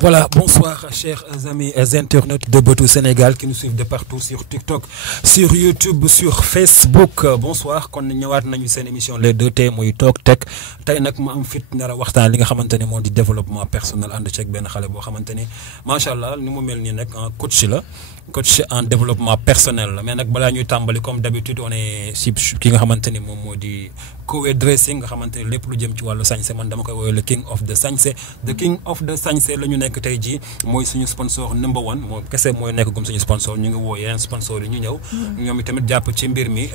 Voilà, bonsoir chers amis internautes de Beutou Sénégal qui nous suivent de partout sur TikTok, sur YouTube, sur Facebook. Bonsoir, kon ñëwaat nañu seen émission les 2T muy Tok Tek tey nag ma am fit nar a waxtaan li nga xamante ne moo di développement personnel ànd ceeg benn xale boo xamante ni macha allah ni mu mel nii nag coach la. Coach en développement personnel mais nag balaa ñuy tàmbali comme d'habitude on est si ki nga xamante ni moom moo di Kowe Dressing nga xamante ni lépp lu jëm ci wàllu sañse man dama koy woowee le king of the sañse the king of the sañse la ñu nekk tey jii mooy suñu sponsor number one moom kese mooy nekk comme suñu sponsor ñu ngi woo yeneen sponsor yi ñu ñëw ñoom itamit jàpp ci mbir mi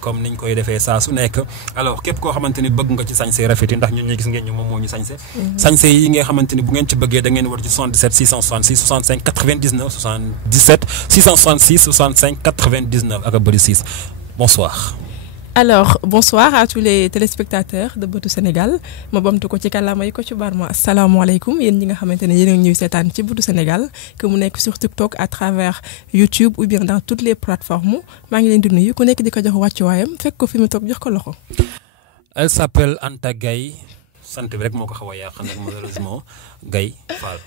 comme niñ koy defee saa su nekk alors képp koo xamante ni bëgg nga ci sañse rafet yi ndax ñun ñu gis ngeen ñu moom moo ñu sañse sañse yi nga xamante ni bu ngeen ci bëggee da ngeen war ci 77 666 65 99 77 666 65 99 ak a bëri 6 bonsoir. Alors, bonsoir à tous les téléspectateurs de Beutou Sénégal ma bamtu ko ci kàllaamay ko ci barma asalaamaaleykum yéen ñi nga xamante ne yéen a ngi ñuy seetaan ci Beutou Sénégal que mu nekk sur TikTok à travers YouTube ou bien dans toutes les plateformes maa ngi leen di nuyu ku nekk di ko jox wàccuwaayam fekk ko fi mu toog jox ko loxo. Elle s'appelle Anta Gaye sant bi rek moo ko xaw a yàq nag malheureusement Gaye Fall.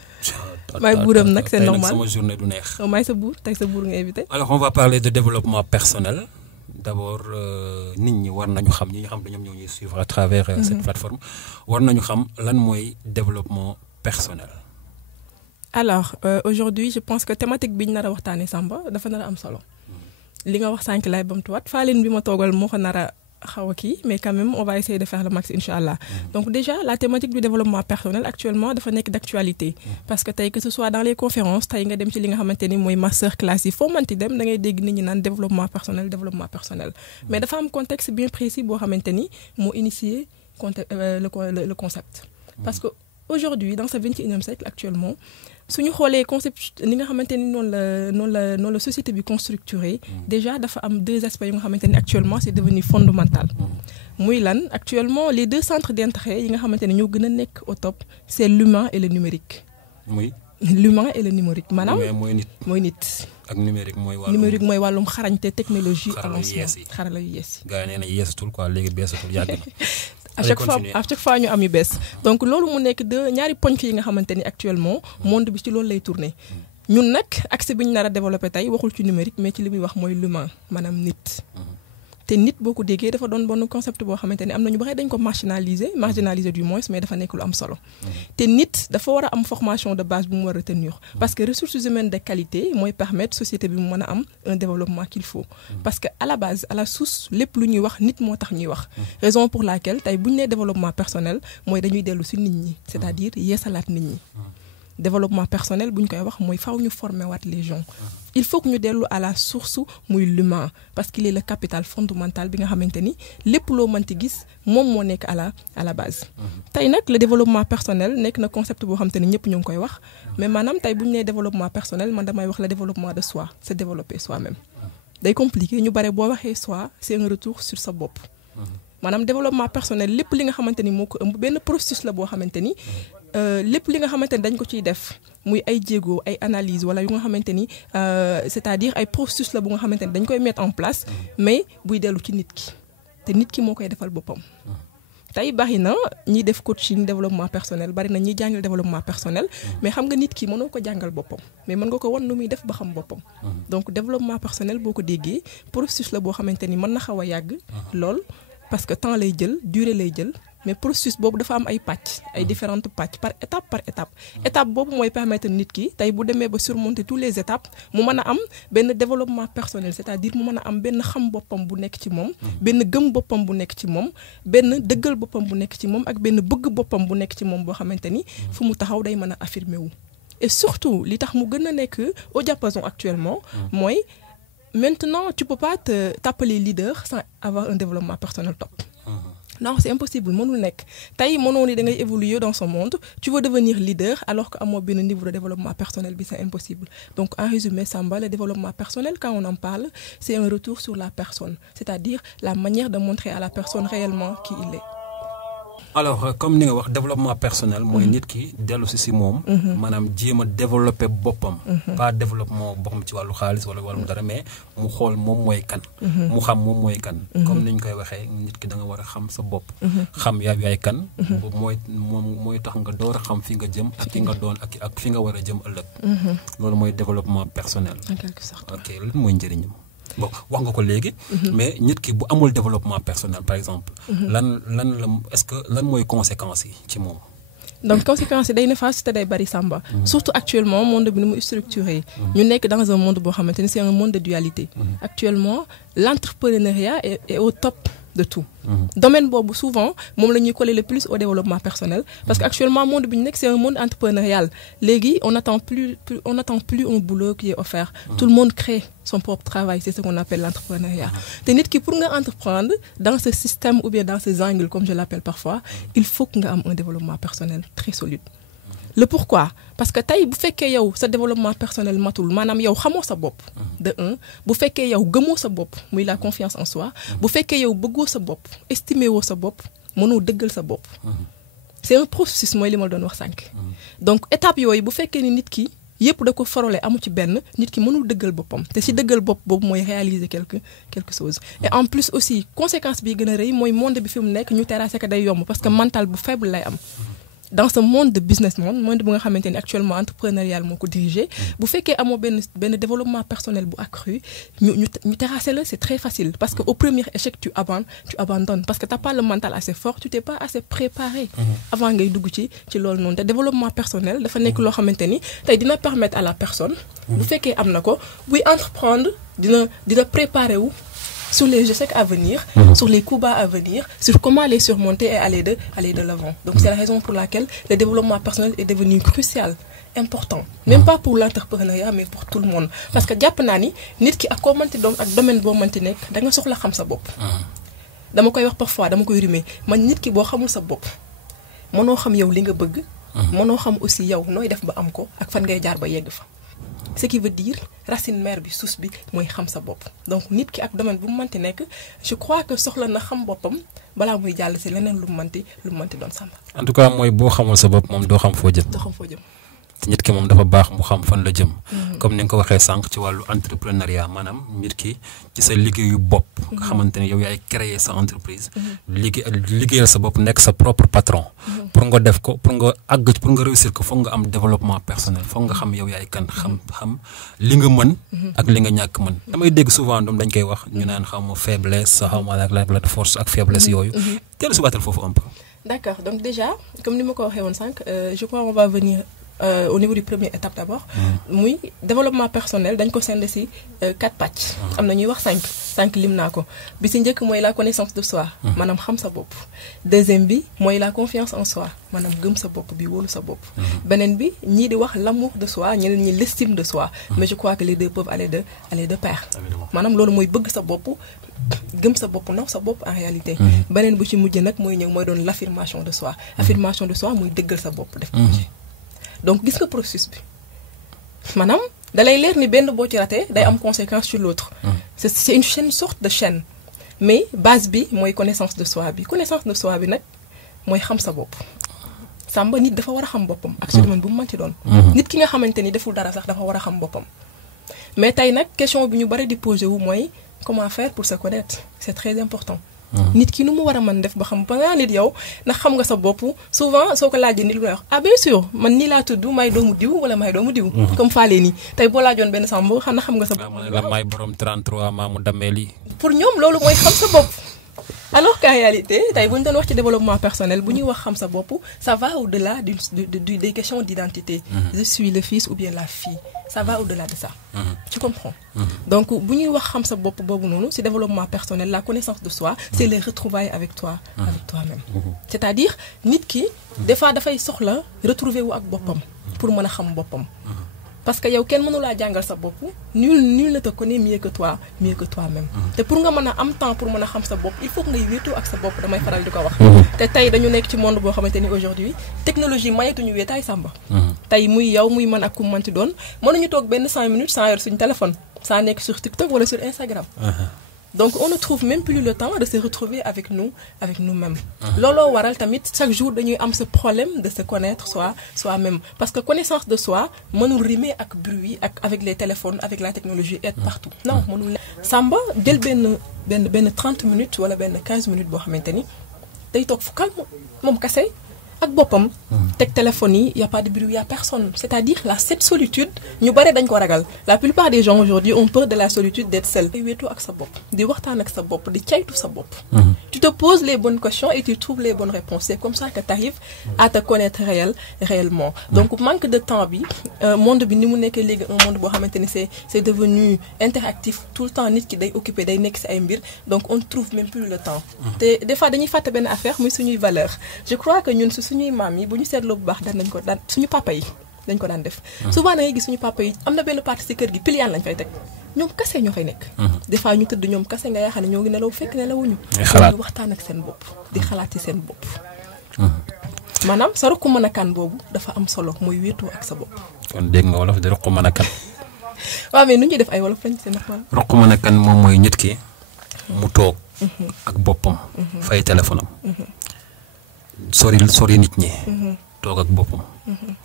maay buuram nag c'est normal sama journée du neex. maay sa buur tey sa buur nga invité. alors on va parler de développement personnel. D'abord nit ñi war nañu xam ñi nga xam ne ñoom ñoo ñuy suivre à travers cette plateforme war nañu xam lan mooy développement personnel. Alors aujourd'hui je pense que thématique bi ñu nar a waxtaanee Samba dafa nar a am solo li nga wax sànq laay bamtuwaat faaleen bi ma toogal moo ko nar a xaw a kii mais quand même on va essayer de faire le max inchallah donc déjà la thématique du développement personnel actuellement dafa nekk d'actualité parce que tey que ce soit dans les conférences tey nga dem ci li nga xamante ni mooy master class yi foo manti dem da ngay dégg nit ñi naan développement personnel mais dafa am contexte bien précis boo xamante ni moo initié le concept parce que aujourd'hui dans ce 21e siècle actuellement suñu xoolee concept li nga xamante ni noonu la société bi constructurée déjà dafa am deux aspects yu nga xamante ni actuellement c'est devenu fondamental muy lan actuellement les deux centres d'intérêt yi nga xamante ni ñoo gën a nekk au top c'est l'humain et le numérique. muy l'humain et le numérique maanaam mooy nit ak numérique mooy wàllum xarañte technologie avancement xarala yu yees yi. gars yi nee na yeesatul quoi léegi beesatul yàgg na. à chaque fois ñu am yu bees donc loolu mu nekk ñaari ponk yi nga xamante ni actuellement monde bi ci loolu lay tourner ñun nag accès bi ñu nar a développer tey waxul ci numérique mais ci li muy wax mooy l'humain maanaam nit. te nit boo ko déggee dafa doon bon concept boo xamante ni am na ñu bari dañ ko marginaliser du moins mais dafa nekk lu am solo. te nit dafa war a am formation de base bu mu war a retenir parce que ressources humaines de qualité mooy permettre société bi mu mën a am un développement qu'il faut. parce que à la base à la source lépp lu ñuy wax nit moo tax ñuy wax. raison pour laquelle tey bu ñu nee développement personnel mooy dañuy dellu ci nit ñi c'est-à-dire yeesalaat nit ñi. développement personnel bu ñu koy wax mooy faaw ñu former waat les gens il faut que ñu dellu à la source muy l'humain parce qu'il est le capital fondamental bi nga xamante ni lépp loo mënti gis moom moo nekk à la base. tey nag le développement personnel nekk na concept boo xamante ni ñëpp ñu ngi koy wax mais maanaam tey bu ñu nee développement personnel man damay wax le développement de soi c'est développer soi-même. day compliqué ñu bare boo waxee soi c'est un retour sur sa bopp. maanaam développement personnel lépp li nga xamante ni moo ko ëmb benn processus la boo xamante ni lépp li nga xamante ni dañ ko ciy def muy ay jéego ay analyse wala yu nga xamante ni c'est-à-dire ay processus la bu nga xamante ni dañ koy mettre en place mais buy dellu ci nit ki te nit ki moo koy defal boppam. tey bari na ñiy def coaching développement personnel bari na ñiy jàngal développement personnel mais xam nga nit ki mënoo ko jàngal boppam mais mën nga ko wan nu muy def ba xam boppam. donc développement personnel boo ko déggee processus la boo xamante ni mën na xaw a yàgg lool. parce que temps lay jël durée lay jël mais processus boobu dafa am ay pàcc ay différentes pàcc par étape étape boobu mooy permettre nit ki tey bu demee ba surmonter tous les étapes mu mën a am benn développement personnel c'est-à-dire mu mën a am benn xam boppam bu nekk ci moom benn gëm boppam bu nekk ci moom benn dëggal boppam bu nekk ci moom ak benn bëgg boppam bu nekk ci moom boo xamante ni fu mu taxaw day mën a affirmer wu et surtout li tax mu gën a nekk au diapason actuellement mooy maintenant tu peux pas t'appeler leader sans avoir un développement personnel top. Non, c'est impossible mënul nekk tey mënoo ni da ngay évoluer dans ce monde tu veux devenir leader alors que amoo benn niveau de développement personnel bi c'est impossible donc en résumé Samba le développement personnel quand on en parle c'est un retour sur la personne c'est-à-dire la manière de montrer à la personne réellement qui il est. alors comme ni nga wax développement personnel mooy nit ki dellu si moom maanaam jéem a développer boppam pas développement boppam ci wàllu xaalis wala wàllu dara mais mu xool moom mooy kan mu xam moom mooy kan comme ni ñu koy waxee nit ki da nga war a xam sa bopp xam yaay kan boobu mooy tax nga door a xam fi nga jëm ak fi nga doon ak fi nga war a jëm ëllëg loolu mooy développement personnel ok lan mooy njëriñam bon wax nga ko léegi mais nit ki bu amul développement personnel par exemple lan la est-ce que lan mooy conséquences yi ci moom donc conséquences yi day néfaste te day bari Samba surtout actuellement monde bi nu mu structuré ñu nekk dans un monde boo xamante ni c'est un monde de dualité actuellement l'entrepreneuriat est au top de tout domaine boobu souvent moom la ñuy coller le plus au développement personnel parce que actuellement monde bi ñu nekk c'est un monde entrepreneurial léegi on n'attend plus un boulot qui est offert tout le monde crée son propre travail c'est ce qu'on appelle l'entrepreneuriat te nit ki pour nga entreprendre dans ce système ou bien dans ces angles comme je l'appelle parfois il faut que nga am un développement personnel très solide le pourquoi parce que tey bu fekkee yow sa développement personnel matul maanaam yow xamoo sa bopp de un bu fekkee yow gëmoo sa bopp muy la confiance en soi bu fekkee yow bëggoo sa bopp estimer woo sa bopp mënoo dëggal sa bopp c'est un processus mooy li ma doon wax sànq donc étape yooyu bu fekkee ni nit ki yëpp da ko farole amu ci benn nit ki mënul dëggal boppam te si dëggal bopp boobu mooy réaliser quelque chose et en plus aussi conséquence bi gën a rëy mooy monde bi fi mu nekk ñu terrasser ko day yomb parce que mental bu faible lay am dans ce monde de business monde bu nga xamante ni actuellement entrepreneurial moo ko dirigé bu fekkee amoo benn développement personnel bu accru ñu terrasser la c'est très facile parce que au premier échec tu abandonnes parce que t'as pas le mental assez fort tu t'es pas assez préparé avant ngay dugg ci loolu noonu te développement personnel dafa nekk loo xamante ni tey dina permettre à la personne bu fekkee am na ko buy entreprendre dina préparer wu sur les échecs à venir, sur les coups bas à venir, sur comment les surmonter et aller de l'avant. Donc c'est la raison pour laquelle le développement personnel est devenu crucial, important. Même pas pour l'entrepreneuriat, mais pour tout le monde. Parce que jàpp naa ni nit ki ak koo mënti doon ak domaine boo mënti nekk da nga soxla xam sa bopp. dama koy wax parfois dama koy rimer man nit ki boo xamul sa bopp mënoo xam yow li nga bëgg. mënoo xam aussi yow nooy def ba am ko ak fan ngay jaar ba yegg fa. ce qui veut dire racine mère bi source bi mooy xam sa bopp donc nit ki ak domaine bu mu mënti nekk je crois que soxla na xam boppam balaa muy jàll si leneen lu mu mënti doon Samba. en tout cas mooy boo xamul sa bopp moom doo xam foo jëm. nit ki moom dafa baax mu xam fan la jëm. comme ni nga ko waxee sànq ci wàllu entrepreneuriat maanaam nit ki ci sa liggéeyu bopp. nga xamante ne yow yaay créer sa entreprise. liggéeyal sa bopp nekk sa propre patron. pour nga def ko pour nga réussir ko foog nga am développement personnel foog nga xam yow yaay kan xam li nga mën. ak li nga ñàkk mën. damay dégg souvent doom dañ koy wax ñu naan xaw ma faiblesse xaw ma la force ak faiblesse yooyu. teel si waatal foofu un peu. d'accord donc déjà comme ni ma ko waxee woon sànq je crois on va venir. Au niveau du première étape d'abord muy développement personnel dañ ko send ci 4 pàcc am na ñuy wax 5 lim naa ko bi ci njëkk mooy la connaissance de soi maanaam xam sa bopp deuxième bi mooy la confiance en soi maanaam gëm sa bopp bi wóolu sa bopp beneen bi ñii di wax l'amour de soi ñeneen ñi l'estime de soi mais je crois que les deux peuvent aller de pair maanaam loolu mooy bëgg sa bopp gëm sa bopp naw sa bopp en réalité beneen bu ci mujj nag mooy ñëw mooy doon l'affirmation de soi affirmation de soi mooy dëggal sa bopp def projet donc gis nga processus bi maanaam dalay leer ni benn boo ci raté day am conséquence sur l'autre c'est une sorte de chaîne mais base bi mooy connaissance de soi bi nag mooy xam sa bopp Samba nit dafa war a xam boppam ak ci domaine bu mu mënti doon nit ki nga xamante ni deful dara sax dafa war a xam boppam mais tey nag question bi ñu bari di poser wu mooy comment faire pour se connaître c'est très important nit ki nu mu war a mën def ba xam ba nga nit yow ndax xam nga sa bopp souvent soo ko laajee nit lu wax ah bien sûr man nii laa tudd may doomu diw wala may doomu diw comme faale nii tey boo laajoon benn Samba xam nga sa bopp la may borom 33 maamu damee lii pour ñoom loolu mooy xam sa bopp alors qu'en réalité tey bu ñu doon wax ci développement personnel bu ñuy wax xam sa bopp ça va au-delà des questions d'identité je suis le fils ou bien la fille ça va au-delà de ça tu comprends donc bu ñuy wax xam sa bopp boobu noonu ci développement personnel la connaissance de soi c'est les retrouvailles avec toi-même c'est-à-dire nit ki des fois dafay soxla retrouver wu ak boppam pour mën a xam boppam parce que yow kenn mënulaa jàngal sa bopp nul ne te connaît mieux que toi-même te pour nga mën a am temps pour mën a xam sa bopp il faut que ngay wéetoo ak sa bopp damay faral di ko wax te tey dañu nekk ci monde boo xamante ni aujourd'hui technologie mayetuñu wéetaay Samba tey muy yow muy man ak ku mënti doon mënuñu toog benn 5 minutes sans yor suñu téléphone sans nekk sur TikTok wala sur Instagram Donc on ne trouve même plus le temps de se retrouver avec nous-mêmes. Lolo waral tamit chaque jour dañuy am ce problème de se connaître soi-même parce que connaissance de soi mënul rimer ak bruit avec les téléphones, avec la technologie et partout. Non, mënul. Samba jël ben 30 minutes wala ben 15 minutes bo xamanteni day tok fu calme mom kasse ak bopam tek téléphone yi y a pas de bruit, y a personne. C'est-à-dire cette solitude ñu bari dañ ko ragal. La plupart des gens aujourd'hui ont peur de la solitude, d'être seul. Di wéetoo ak sa bop, di waxtaan ak sa bop, di caytu sa bop. Tu te poses les bonnes questions et tu trouves les bonnes réponses. C'est comme ça que tu arrives à te connaître réellement. Donc manque de temps bi monde bi ni mu nekk légui un monde bo xamanteni c'est devenu interactif tout le temps, nit ki day occupé day nekk ci ay mbir, donc on ne trouve même plus le temps. Té des fois dañuy faté ben affaire muy suñuy valeur. Je crois que ñun suñuy maam yi bu ñu seetloo bu baax daan ko daan suñu papa yi dañ ko daan def. Souvent da ngay gis suñu papa yi am na benn partie ci kër gi piliyaan lañ fay teg ñoom kase ñoo fay nekk. Des fois ñu tëdd ñoom kase nga yaakaar ne ñoo ngi nelaw fekk nelawuñu. ñu waxtaan ak seen bopp di xalaat ci seen bopp. Maanaam sa ruq mën a kan boobu dafa am solo mooy wéetoo ak sa bopp. kon dégg nga wolof di ruq mën a kan. waaw mais nu ñuy def ay wolof lañ seen normal. ruq mën a kan moom mooy nit ki mu toog ak boppam fay téléphone am sori nit ñi toog ak boppam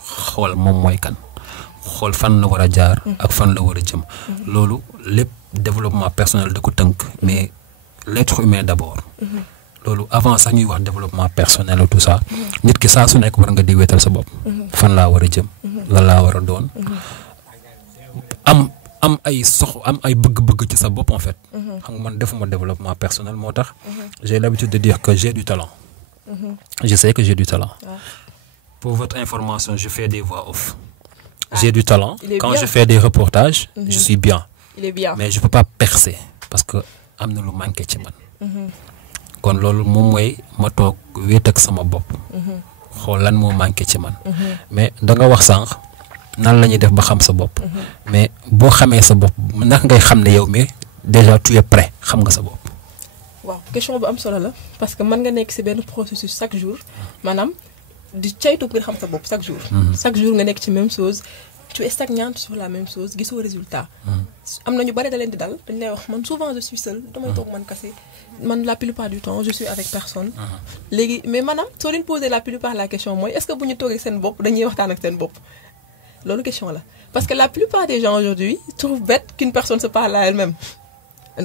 xool moom mooy kan xool fan la war a jaar ak fan la war a jëm loolu lépp développement personnel da ko tënk mais l'être humain d'abord loolu avant sax ñuy wax développement personnel tout ça nit ki saa su nekk war nga di wéetal sa bopp fan laa war a jëm lan laa war a doon am ay bëgg-bëgg ci sa bopp en fait xam nga man defuma développement personnel moo tax j'ai l'habitude de dire que j'ai du talent. Je sais que j'ai du talent. Pour votre information, je fais des voix off. J'ai du talent. Quand je fais des reportages, je suis bien. Il est bien. Mais je ne peux pas percer parce que am na lu manqué ci man. Kon loolu moom mooy ma toog wéet ak sama bopp. Xool lan moo manqué ci man. Mais da nga wax sànq nan la ñuy def ba xam sa bopp. Mais boo xamee sa bopp naka ngay xam ne yow mais déjà tu es prêt xam nga sa bopp. Waaw question bu am solo la parce que mën nga nekk ci benn processus chaque jour maanaam di caytu ngir xam sa bopp chaque jour. Chaque jour nga nekk ci même chose tu es stagnante sur la même chose gisoo résultat. am na ñu bari da leen di dal dañ lay wax man souvent je suis seule damay toog man kese man la plupart du temps je suis avec personne. léegi mais maanaam soo leen poser la plupart la question mooy est-ce que bu ñu toogee seen bopp dañuy waxtaan ak seen bopp loolu question la parce que la plupart des gens aujourd'hui trouvent bête qu'une personne se parle à elle-même.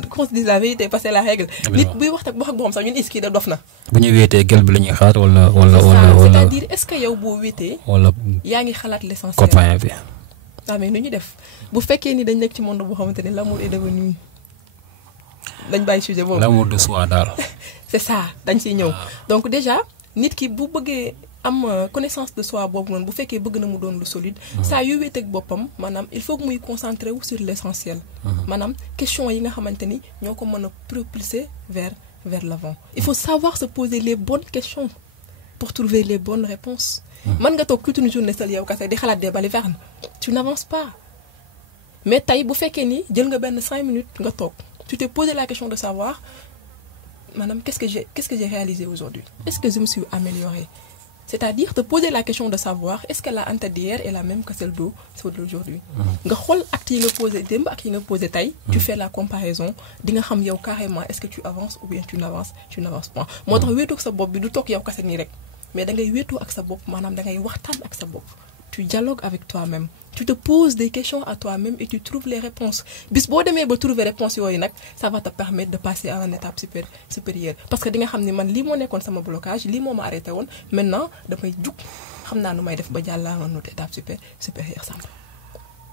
Qu'on se dise la vérité parce que c'est la règle. Nit buy wax ak boppam sax ñun iski da dof na. bu ñu wéetee gel bi la ñuy xaar wala. c'est-à-dire est-ce que yow boo wéetee. wala yaa ngi xalaat l'essentiel. copain bi. waaw mais nu ñu def bu fekkee ni dañ nekk ci monde boo xamante ne l'amour est devenu dañ bàyyi sujet boobu. l'amour de soi daal. c'est ça dañ ciy ñëw donc déjà nit ki bu bëggee am connaissance de soi boobu noonu bu fekkee bëgg na mu doon lu solide. saa yu wéet ak boppam maanaam il faut que muy concentrer wu sur l'essentiel. maanaam question yi nga xamante ni ñoo ko mën a propulser vers l'avant. Il faut savoir se poser les bonnes questions pour trouver les bonnes réponses. mën nga toog toute une journée seul yow kese di xalaat des balivernes tu n'avances pas mais tey bu fekkee ni jël nga benn 5 minutes nga toog tu t'es posé la question de savoir maanaam qu'est-ce que j'ai réalisé aujourd'hui, est-ce que je me suis améliorée. C'est-à-dire te poser la question de savoir est-ce que la ante d'hier est la même que celle d'aujourd'hui. Nga xool acte yi nga posé démb ak yi nga posé tey. Tu fais la comparaison di nga xam yow carrément est-ce que tu avances ou bien tu n'avances pas. moo tax wéetoo ak sa bopp bi du toog yow kese nii rek mais da ngay wéetoo ak sa bopp maanaam da ngay waxtaan ak sa bopp. Tu dialogues avec toi-même. Tu te poses des questions à toi-même et tu trouves les réponses. Bis boo demee ba trouver réponse yooyu nag ça va te permettre de passer à une étape supérieure parce que di nga xam ne man lii moo nekkoon sama blocage lii moo ma arrêté woon maintenant damay jug xam naa nu may def ba jàll à une autre étape supérieure Samba.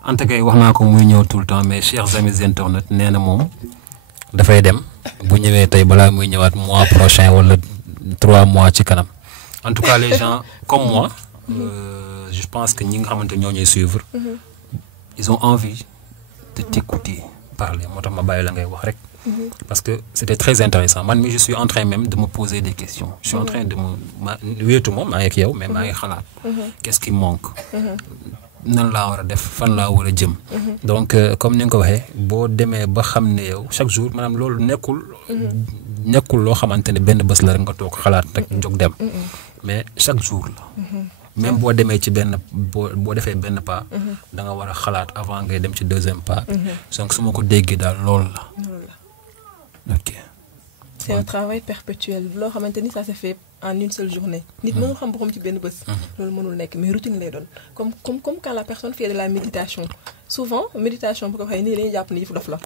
Anta Gueye wax naa ko muy ñëw tout le temps mais chers amis internautes nee na moom dafay dem bu ñëwee tey balaa muy ñëwaat mois prochain wala 3 mois ci kanam en tout cas les gens comme moi. Je pense que ñi nga xamante ñoo ñuy suivre ils ont envie de t'écouter parler moo tax ma bàyyi la ngay wax rek parce que c'était très intéressant man mi je suis en train même de me poser des questions je suis en train de ma wéetu moom maa ngi ak yow mais maa ngi xalaat qu'est-ce qui manque nan laa war a def fan laa war a jëm donc comme ni nga ko waxee boo demee ba xam ne yow chaque jour maanaam loolu nekkul loo xamante ne benn bés la rek nga toog xalaat rek jóg dem mais chaque jour la même boo demee ci benn boo defee benn pas da nga war a xalaat avant ngay dem ci deuxième pas donc su ma ko déggee daal loolu la ok. C'est un travail perpétuel loo xamante ni ça se fait en une seule journée. nit mënul xam boppam ci benn bés. loolu mënul nekk mais routine lay doon comme quand la personne fait de la méditation souvent méditation bu ko waxee nii dañuy jàpp ni yëfu dof la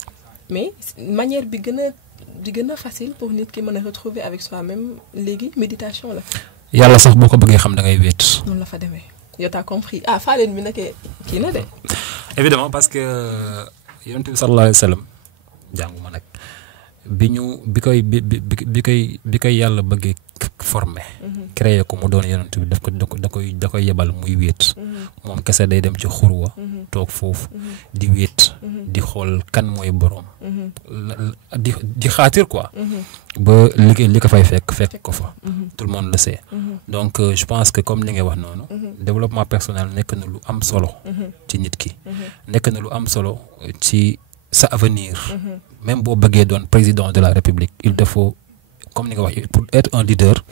mais manière bi gën a facile pour nit ki mën a retrouver avec soi-même léegi méditation la. yàlla sax boo ko bëggee xam da ngay wéet. noonu la fa demee yow t'as compris faaleen bi nekkee kii na de. évidemment parce que yonent bi sallallahu alayhi wa sallam jànguma nag bi koy yàlla bëggee formé. créé ko mu doon yonent bi da koy yebal muy wéet. moom kese day dem ci xurwa. toog foofu di wéet. di xool kan mooy boroom. di xaatir quoi. ba li ko fay fekk ko fa. tout le monde le sait. donc je pense que comme ni nga wax noonu. développement personnel nekk na lu am solo. ci nit ki. nekk na lu am solo ci sa avenir. même boo bëggee doon président de la République il te faut comme ni nga wax pour être un leader.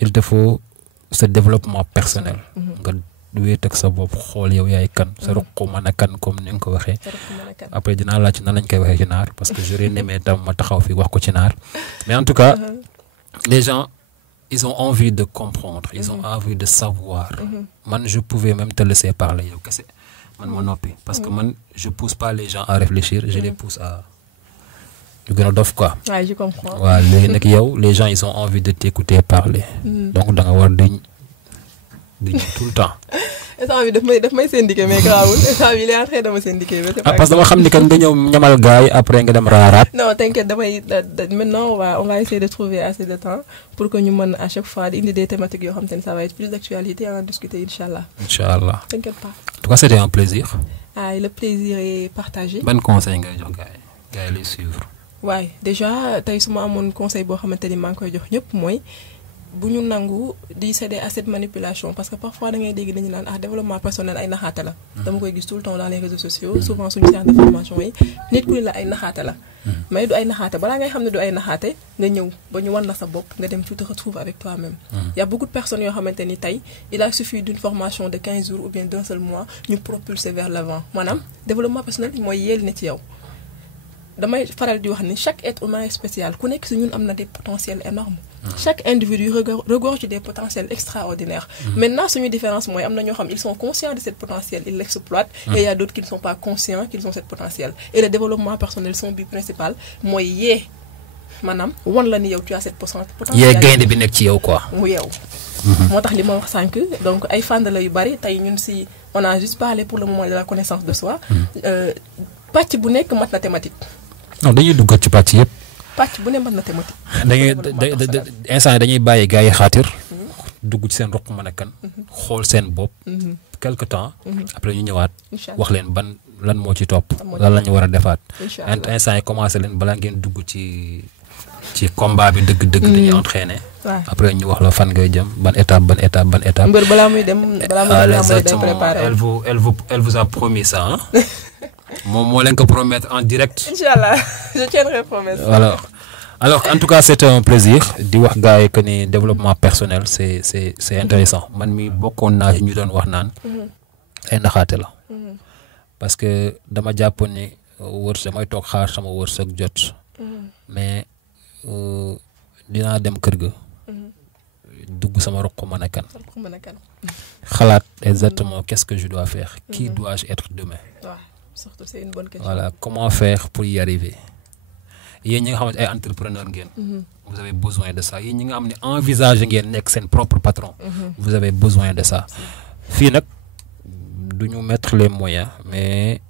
il te faut ce développement personnel. nga wéet ak sa bopp xool yow yaay kan sa ruq mën a kan comme ni nga ko waxee. après dinaa laaj ci nan lañ koy waxee ci naar parce que j'aurais aimé tam ma taxaw fi wax ko ci naar mais en tout cas les gens ils ont envie de comprendre ils ont envie de savoir. man je pouvais même te laisser parler yow kese man ma noppi parce que man je pousse pas les gens à réfléchir je les pousse à ñu gën a dof quoi. waaw je comprends. waaw léegi nag yow les gens ils ont envie de t'écouter parler. donc da nga war di ñëw tout le temps. instant bi daf may syndiqué mais garaawul instant bi il est en train de me syndiquer. parce que dama xam ni kan nga ñëw ñamal gaay après nga dem raaraat. non t'inquiète maintenant on va essayer de trouver assez de temps pour que ñu mën à chaque fois di indi des thématiques yoo xam te ne ça va être plus d'actualité à en discuter inchallah. Inchallah. T'inquiète pas. En tout cas c'était un plaisir. Le plaisir est partagé. Ban conseil ngay jox gars yi lay suivre. waaye déjà tey su ma amoon conseil boo xamante ni maa ngi koy jox ñëpp mooy bu ñu nangu di céder à cette manipulation parce que parfois da ngay dégg dañu naan développement personnel ay naxaate la. dama koy gis tout le temps dans les réseaux sociaux souvent suñu séance de formation yi nit ku la ay naxaate la. mais du ay naxaate balaa ngay xam ne du ay naxaate nga ñëw ba ñu wan la sa bopp nga dem tu te retrouves avec toi-même. y a beaucoup de personnes yoo xamante ni tey il a suffi d'une formation de 15 jours ou bien d'un seul mois ñu propulser vers l'avant maanaam développement personnel mooy yeel ne ci yow. damay faral di wax ni chaque être humain est spécial ku nekk si ñun am na des potentiels énormes chaque individu regorge des potentiels extraordinaires. Maintenant suñu différence mooy am na ñoo xam ils sont conscients de cette potentiel ils l'exploitent et il y a d'autres qui ne sont pas conscients qu'ils ont cette potentiel et le développement personnel son but principal mooy yee maanaam wan la ni yow tu as cette potentiel yee gaynde bi nekk ci yow quoi mu yow moo tax li ma wax sànq donc ay fànn la yu bari tey ñun si on a juste parlé pour le moment de la connaissance de soi pàcc bu nekk mat na thématique. non dañuy dugg ci pàcc yëpp. pàcc bu ne mën na thématique. instant dañuy bàyyi gars yi xaatir. dugg ci seen roq mën a kan. xool seen bopp. quelque temps. après ñu ñëwaat. wax leen lan moo ci topp. lan la ñu war a defaat. instant yi commencé leen balaa ngeen dugg ci combat bi dëgg-dëgg. dañuy entraîner. après ñu wax la fan ngay jëm ban étape. mbër balaa muy dem day préparer. elle vous a promis ça hein. moom moo leen ko promettre en direct. Inch'Allah, je tiendrai promesse. Alors en tout cas c'était un plaisir di wax gars yi que ni développement personnel c'est intéressant man mi bokkoon naa ñu doon wax naan. ay naxaate la. parce que dama jàppoon ni damay toog xaar sama wërsëg jot. mais dinaa dem kër ga. dugg sama roq mën a kan. xalaat exactement qu'est-ce que je dois faire. Qui dois-je être demain. Surtout, c'est une bonne question. Voilà, comment faire pour y arriver. Yéen ñi nga xamante ay entrepreneur ngeen. Vous avez besoin de ça. Yéen ñi nga xam ne envisage ngeen nekk seen propre patron. Vous avez besoin de ça. Fii nag du ñu mettre les moyens mais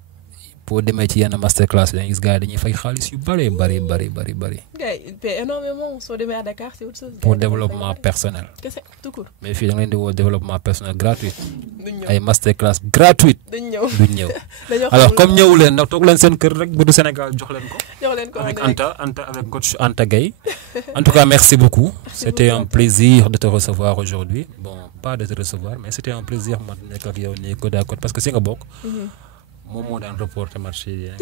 boo demee ci yenn masterclass dañuy gis gars yi dañuy fay xaalis yu bari. gars yi ils paient énormément soo demee à Dakar c'est autre chose. pour développement personnel. kese tout court. mais fii da nga leen di woo développement personnel gratuit. ay masterclass gratuite. duñ ñëw. alors comme ñëw leen nag toog leen seen kër rek bu du Sénégal jox leen ko. avec Anta avec coach Anta Gueye. En tout cas merci beaucoup. C'était un plaisir de te recevoir aujourd'hui. Bon pas de te recevoir mais c'était un plaisir ma nekk ak yow nii côte à côte parce que si nga bokk. moom moo daan reporter marché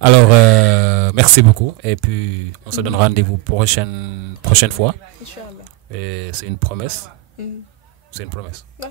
alors merci beaucoup et puis on se donne rendez-vous prochaine fois. Inch'Allah. Et c'est une promesse. C'est une promesse. Ouais.